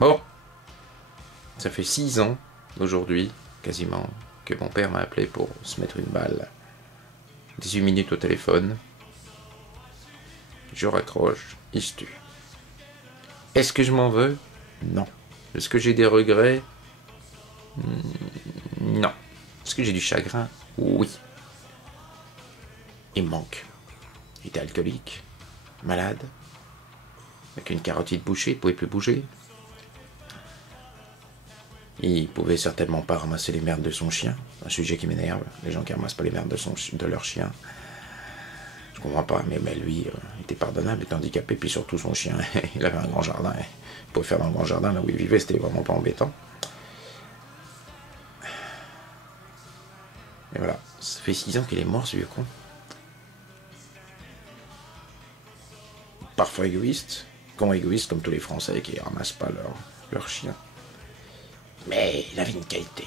Bon, ça fait 6 ans aujourd'hui, quasiment, que mon père m'a appelé pour se mettre une balle. 18 minutes au téléphone. Je raccroche, il se tue. Est-ce que je m'en veux? Non. Est-ce que j'ai des regrets? Non. Est-ce que j'ai du chagrin? Oui. Il me manque. Il était alcoolique, malade, avec une carotide bouchée, il ne pouvait plus bouger. Il pouvait certainement pas ramasser les merdes de son chien, un sujet qui m'énerve, les gens qui ramassent pas les merdes de leur chien. Je comprends pas, mais lui, il était pardonnable, il était handicapé, puis surtout son chien, il avait un grand jardin, il pouvait faire dans le grand jardin, là où il vivait, c'était vraiment pas embêtant. Et voilà, ça fait 6 ans qu'il est mort, ce vieux con. Parfois égoïste comme tous les Français qui ramassent pas leur chien. Mais il avait une qualité.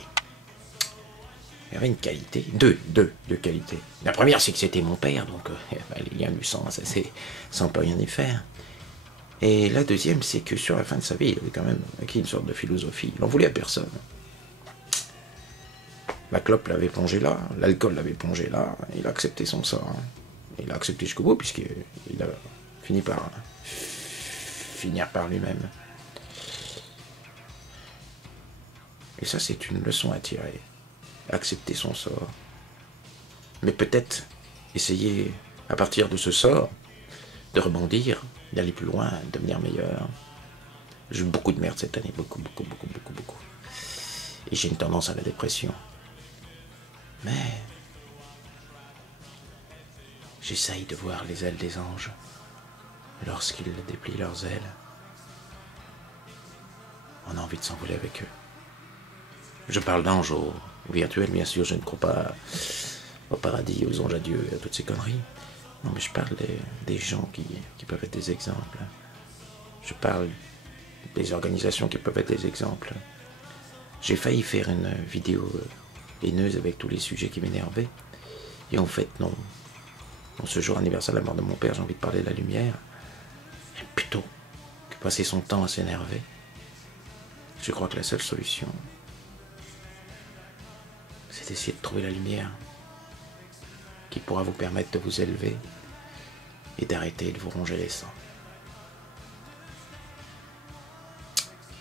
Il avait une qualité, deux qualités. La première, c'est que c'était mon père, donc les liens du sang, ça on peut rien y faire. Et la deuxième, c'est que sur la fin de sa vie, il avait quand même acquis une sorte de philosophie. Il n'en voulait à personne. La clope l'avait plongé là, l'alcool l'avait plongé là, il a accepté son sort. Il a accepté jusqu'au bout, puisqu'il a fini par finir par lui-même. Et ça, c'est une leçon à tirer. Accepter son sort. Mais peut-être essayer, à partir de ce sort, de rebondir, d'aller plus loin, de devenir meilleur. J'ai eu beaucoup de merde cette année, beaucoup. Et j'ai une tendance à la dépression. Mais j'essaye de voir les ailes des anges lorsqu'ils déplient leurs ailes. On a envie de s'envoler avec eux. Je parle d'anges au virtuel, bien sûr, je ne crois pas au paradis, aux anges à Dieu et à toutes ces conneries. Non, mais je parle des gens qui peuvent être des exemples. Je parle des organisations qui peuvent être des exemples. J'ai failli faire une vidéo haineuse avec tous les sujets qui m'énervaient. Et en fait, non. En ce jour anniversaire de la mort de mon père, j'ai envie de parler de la lumière. Et plutôt que passer son temps à s'énerver, je crois que la seule solution, c'est d'essayer de trouver la lumière qui pourra vous permettre de vous élever et d'arrêter de vous ronger les sangs.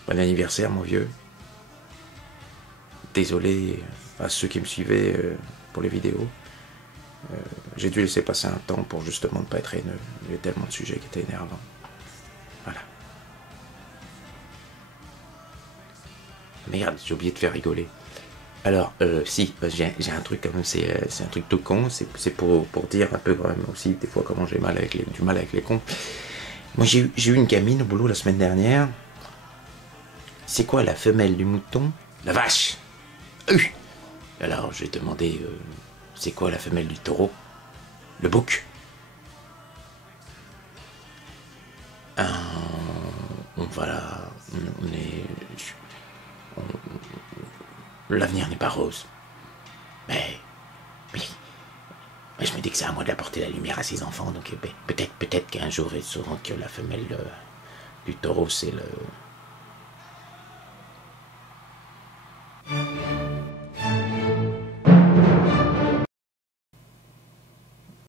Bon anniversaire, mon vieux. Désolé à ceux qui me suivaient pour les vidéos. J'ai dû laisser passer un temps pour justement ne pas être haineux. Il y avait tellement de sujets qui étaient énervants. Voilà. Merde, j'ai oublié de faire rigoler. Alors, si, j'ai un truc quand même, c'est un truc tout con, c'est pour dire un peu quand même aussi des fois comment j'ai du mal avec les cons. Moi j'ai eu une gamine au boulot la semaine dernière. C'est quoi la femelle du mouton? La vache. Alors j'ai demandé, c'est quoi la femelle du taureau? Le bouc. Voilà, l'avenir n'est pas rose. Mais je me dis que c'est à moi d'apporter la lumière à ces enfants, donc peut-être qu'un jour ils sauront que la femelle du taureau, c'est